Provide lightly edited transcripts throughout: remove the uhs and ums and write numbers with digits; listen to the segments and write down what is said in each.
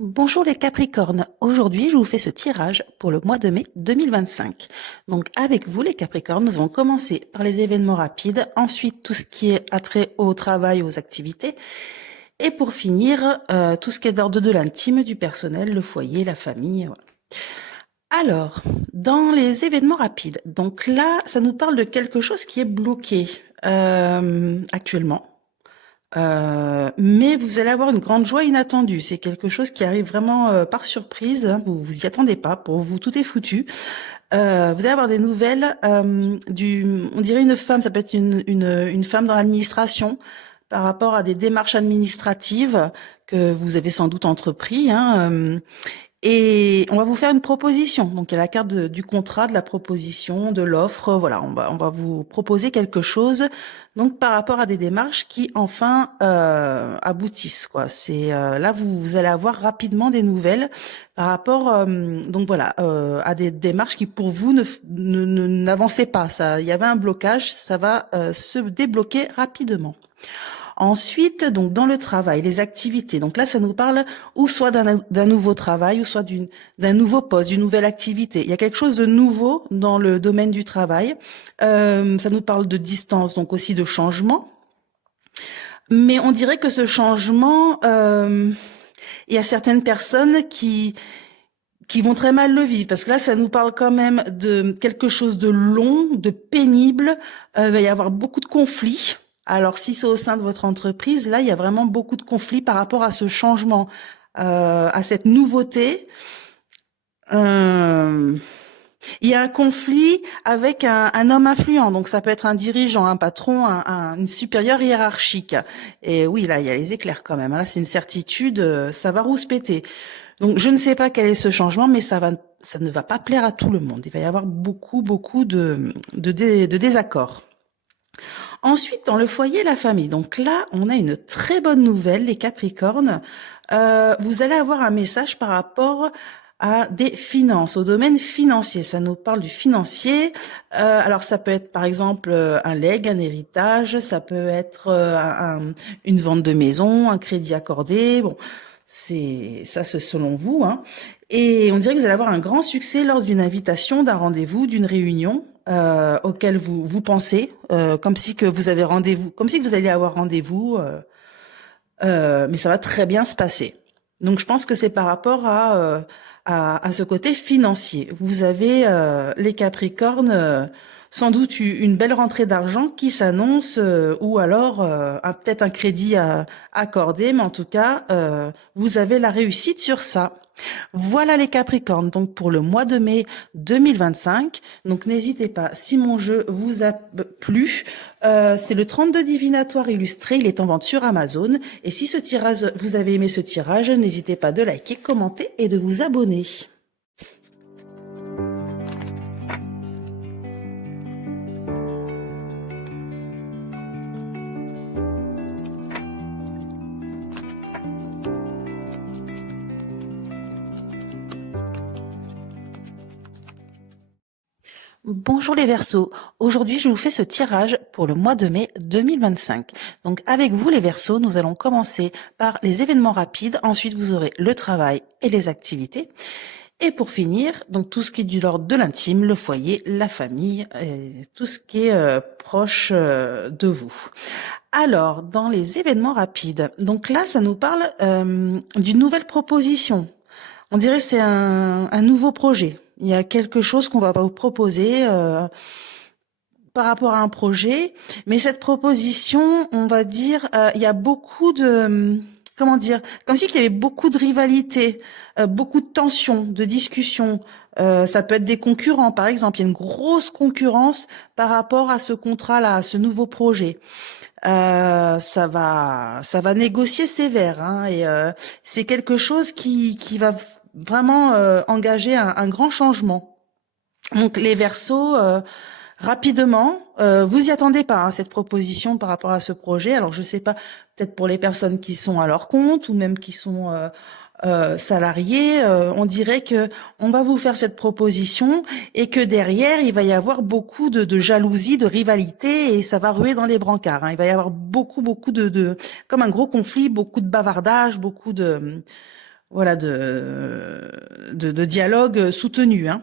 Bonjour les Capricornes, aujourd'hui je vous fais ce tirage pour le mois de mai 2025. Donc avec vous les Capricornes, nous allons commencer par les événements rapides, ensuite tout ce qui est attrait au travail, aux activités, et pour finir tout ce qui est d'ordre de l'intime, du personnel, le foyer, la famille. Voilà. Alors, dans les événements rapides, donc là ça nous parle de quelque chose qui est bloqué actuellement. Mais vous allez avoir une grande joie inattendue. C'est quelque chose qui arrive vraiment par surprise. Hein. Vous vous y attendez pas. Pour vous, tout est foutu. Vous allez avoir des nouvelles on dirait une femme. Ça peut être une femme dans l'administration par rapport à des démarches administratives que vous avez sans doute entrepris. Hein, et on va vous faire une proposition. Donc il y a la carte du contrat, de la proposition, de l'offre. Voilà, on va vous proposer quelque chose. Donc par rapport à des démarches qui enfin aboutissent. Quoi. C'est là vous allez avoir rapidement des nouvelles par rapport donc voilà à des démarches qui pour vous n'avançaient pas. Ça, il y avait un blocage. Ça va se débloquer rapidement. Ensuite, donc dans le travail, les activités. Donc là, ça nous parle ou soit d'un nouveau travail, ou soit d'un nouveau poste, d'une nouvelle activité. Il y a quelque chose de nouveau dans le domaine du travail. Ça nous parle de distance, donc aussi de changement. Mais on dirait que ce changement, il y a certaines personnes qui vont très mal le vivre, parce que là, ça nous parle quand même de quelque chose de long, de pénible. Il va y avoir beaucoup de conflits. Alors, si c'est au sein de votre entreprise, là, il y a vraiment beaucoup de conflits par rapport à ce changement, à cette nouveauté. Il y a un conflit avec un homme influent, donc ça peut être un dirigeant, un patron, une supérieure hiérarchique. Et oui, là, il y a les éclairs quand même. Là, c'est une certitude, ça va rouspéter. Donc, je ne sais pas quel est ce changement, mais ça ne va pas plaire à tout le monde. Il va y avoir beaucoup de désaccords. Ensuite, dans le foyer, la famille. Donc là, on a une très bonne nouvelle, les Capricornes. Vous allez avoir un message par rapport à des finances, au domaine financier. Ça nous parle du financier. Alors ça peut être par exemple un legs, un héritage, ça peut être une vente de maison, un crédit accordé. Bon, c'est selon vous. Hein. Et on dirait que vous allez avoir un grand succès lors d'une invitation, d'un rendez-vous, d'une réunion auquel vous pensez, comme si que vous avez rendez-vous, comme si que vous alliez avoir rendez-vous, mais ça va très bien se passer. Donc je pense que c'est par rapport à ce côté financier. Vous avez les Capricornes sans doute eu une belle rentrée d'argent qui s'annonce ou alors peut-être un crédit à accorder, mais en tout cas vous avez la réussite sur ça. Voilà les Capricornes, donc pour le mois de mai 2025. Donc n'hésitez pas, si mon jeu vous a plu, c'est le 32 divinatoire illustré, il est en vente sur Amazon. Et si ce tirage, vous avez aimé ce tirage, n'hésitez pas de liker, commenter et de vous abonner. Bonjour les Verseaux, aujourd'hui je vous fais ce tirage pour le mois de mai 2025. Donc avec vous les Verseaux, nous allons commencer par les événements rapides, ensuite vous aurez le travail et les activités. Et pour finir, donc tout ce qui est du l'ordre de l'intime, le foyer, la famille, tout ce qui est proche de vous. Alors, dans les événements rapides, donc là ça nous parle d'une nouvelle proposition. On dirait que c'est un nouveau projet. Il y a quelque chose qu'on va vous proposer par rapport à un projet, mais cette proposition, on va dire, il y a beaucoup de comment dire, comme si il y avait beaucoup de rivalité, beaucoup de tensions, de discussions. Ça peut être des concurrents, par exemple. Il y a une grosse concurrence par rapport à ce contrat-là, à ce nouveau projet. Ça va négocier sévère, hein, et c'est quelque chose qui va vraiment engager un grand changement. Donc les Verseaux, rapidement, vous y attendez pas, hein, cette proposition par rapport à ce projet. Alors je sais pas, peut-être pour les personnes qui sont à leur compte ou même qui sont salariés, on dirait que on va vous faire cette proposition et que derrière il va y avoir beaucoup de jalousie, de rivalité et ça va ruer dans les brancards. Hein. Il va y avoir beaucoup de comme un gros conflit, beaucoup de bavardage, beaucoup de voilà, de dialogue soutenu, hein.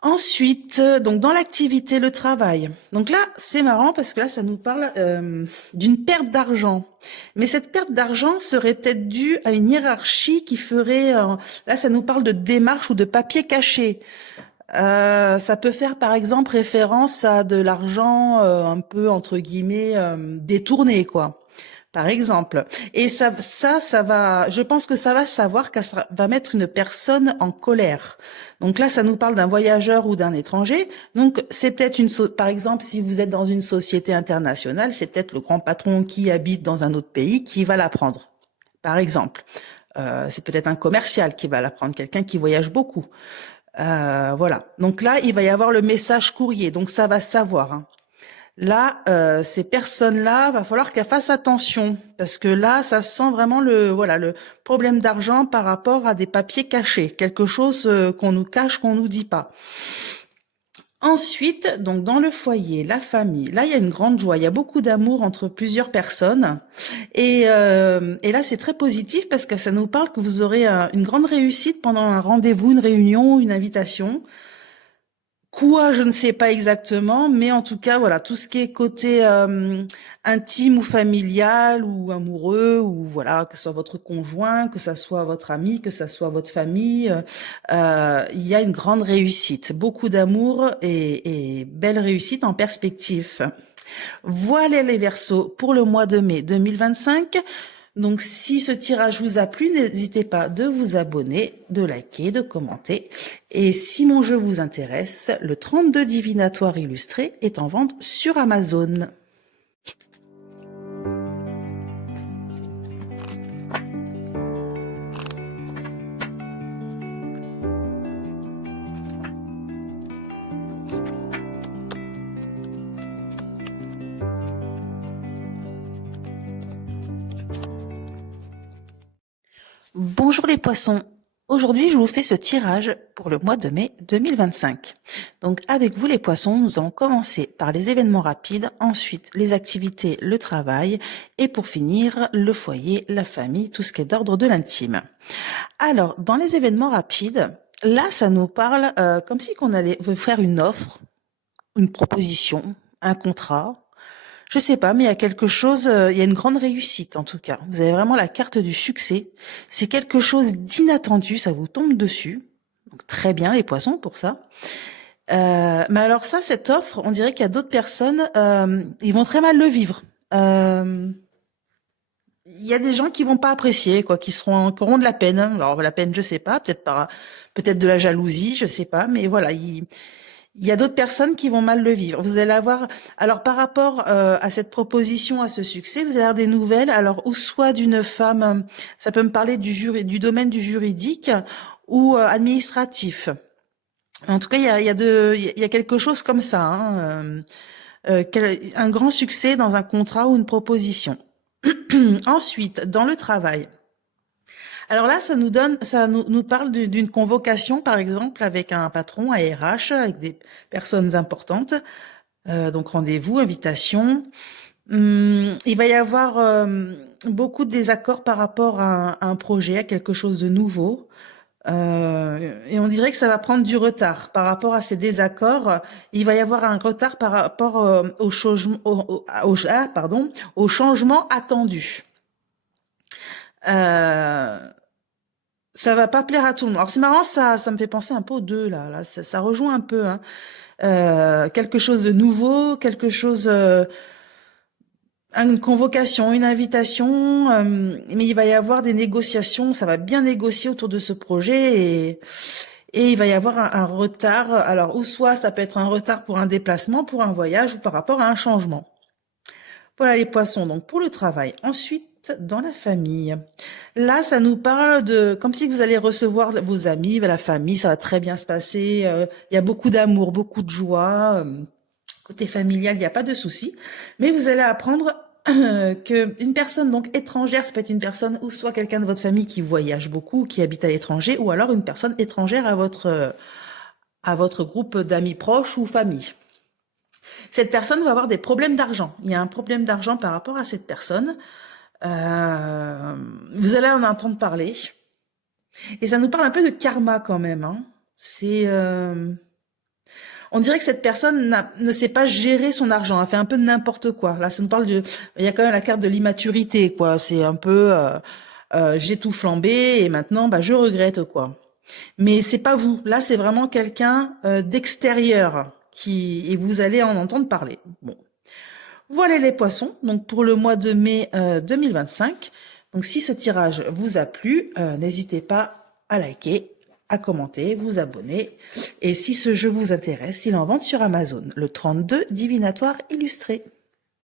Ensuite, donc dans l'activité, le travail. Donc là, c'est marrant parce que là, ça nous parle d'une perte d'argent. Mais cette perte d'argent serait peut-être due à une hiérarchie qui ferait... là, ça nous parle de démarche ou de papier caché. Ça peut faire par exemple référence à de l'argent un peu entre guillemets détourné, quoi. Par exemple. Et ça va, je pense que ça va savoir que ça va mettre une personne en colère. Donc là, ça nous parle d'un voyageur ou d'un étranger. Donc c'est peut-être par exemple, si vous êtes dans une société internationale, c'est peut-être le grand patron qui habite dans un autre pays qui va la prendre. Par exemple. C'est peut-être un commercial qui va la prendre, quelqu'un qui voyage beaucoup. Voilà. Donc là, il va y avoir le message courrier. Donc ça va savoir, hein. Là, ces personnes-là, va falloir qu'elles fassent attention parce que là, ça sent vraiment le problème d'argent par rapport à des papiers cachés, quelque chose qu'on nous cache, qu'on nous dit pas. Ensuite, donc dans le foyer, la famille, là il y a une grande joie, il y a beaucoup d'amour entre plusieurs personnes et là c'est très positif parce que ça nous parle que vous aurez une grande réussite pendant un rendez-vous, une réunion, une invitation. Quoi, je ne sais pas exactement, mais en tout cas, voilà, tout ce qui est côté intime ou familial ou amoureux ou voilà, que ce soit votre conjoint, que ça soit votre ami, que ça soit votre famille, il y a une grande réussite, beaucoup d'amour et belle réussite en perspective. Voilà les Verseaux pour le mois de mai 2025. Donc, si ce tirage vous a plu, n'hésitez pas de vous abonner, de liker, de commenter. Et si mon jeu vous intéresse, le 32 divinatoire illustré est en vente sur Amazon. Bonjour les poissons. Aujourd'hui, je vous fais ce tirage pour le mois de mai 2025. Donc, avec vous les poissons, nous allons commencer par les événements rapides, ensuite les activités, le travail, et pour finir, le foyer, la famille, tout ce qui est d'ordre de l'intime. Alors, dans les événements rapides, là, ça nous parle comme si qu'on allait vous faire une offre, une proposition, un contrat. Je sais pas, mais il y a quelque chose, il y a une grande réussite en tout cas. Vous avez vraiment la carte du succès. C'est quelque chose d'inattendu, ça vous tombe dessus. Donc très bien les poissons pour ça. Mais alors ça, cette offre, on dirait qu'il y a d'autres personnes, ils vont très mal le vivre. Il y a des gens qui vont pas apprécier, quoi, qui auront de la peine. Alors la peine, je sais pas, peut-être de la jalousie, je sais pas, mais voilà, il y a d'autres personnes qui vont mal le vivre. Vous allez avoir, alors par rapport à cette proposition, à ce succès, vous allez avoir des nouvelles. Alors ou soit d'une femme, ça peut me parler du domaine du juridique ou administratif. En tout cas, il y a quelque chose comme ça, hein, un grand succès dans un contrat ou une proposition. Ensuite, dans le travail. Alors là, ça nous parle d'une convocation, par exemple, avec un patron, un RH, avec des personnes importantes. Donc rendez-vous, invitation. Il va y avoir beaucoup de désaccords par rapport à un projet, à quelque chose de nouveau. Et on dirait que ça va prendre du retard par rapport à ces désaccords. Il va y avoir un retard par rapport au changement attendu. Ça va pas plaire à tout le monde. Alors c'est marrant, ça me fait penser un peu aux deux là. Là, ça rejoint un peu, hein. Quelque chose de nouveau, quelque chose, une convocation, une invitation, mais il va y avoir des négociations. Ça va bien négocier autour de ce projet et il va y avoir un retard. Alors ou soit ça peut être un retard pour un déplacement, pour un voyage ou par rapport à un changement. Voilà les poissons, donc pour le travail. Ensuite, dans la famille. Là, ça nous parle de comme si vous allez recevoir vos amis, la famille, ça va très bien se passer. Il y a beaucoup d'amour, beaucoup de joie. Côté familial, il n'y a pas de souci. Mais vous allez apprendre que une personne donc étrangère, ça peut être une personne ou soit quelqu'un de votre famille qui voyage beaucoup, qui habite à l'étranger, ou alors une personne étrangère à votre groupe d'amis proches ou famille. Cette personne va avoir des problèmes d'argent. Il y a un problème d'argent par rapport à cette personne. Vous allez en entendre parler. Et ça nous parle un peu de karma quand même. Hein. C'est, on dirait que cette personne ne sait pas gérer son argent, a fait un peu n'importe quoi. Là, ça nous parle de, il y a quand même la carte de l'immaturité, quoi. C'est un peu, j'ai tout flambé et maintenant, bah, je regrette, quoi. Mais c'est pas vous. Là, c'est vraiment quelqu'un d'extérieur et vous allez en entendre parler. Bon. Voilà les poissons, donc pour le mois de mai 2025. Donc si ce tirage vous a plu, n'hésitez pas à liker, à commenter, vous abonner. Et si ce jeu vous intéresse, il est en vente sur Amazon, le 32 Divinatoire illustré.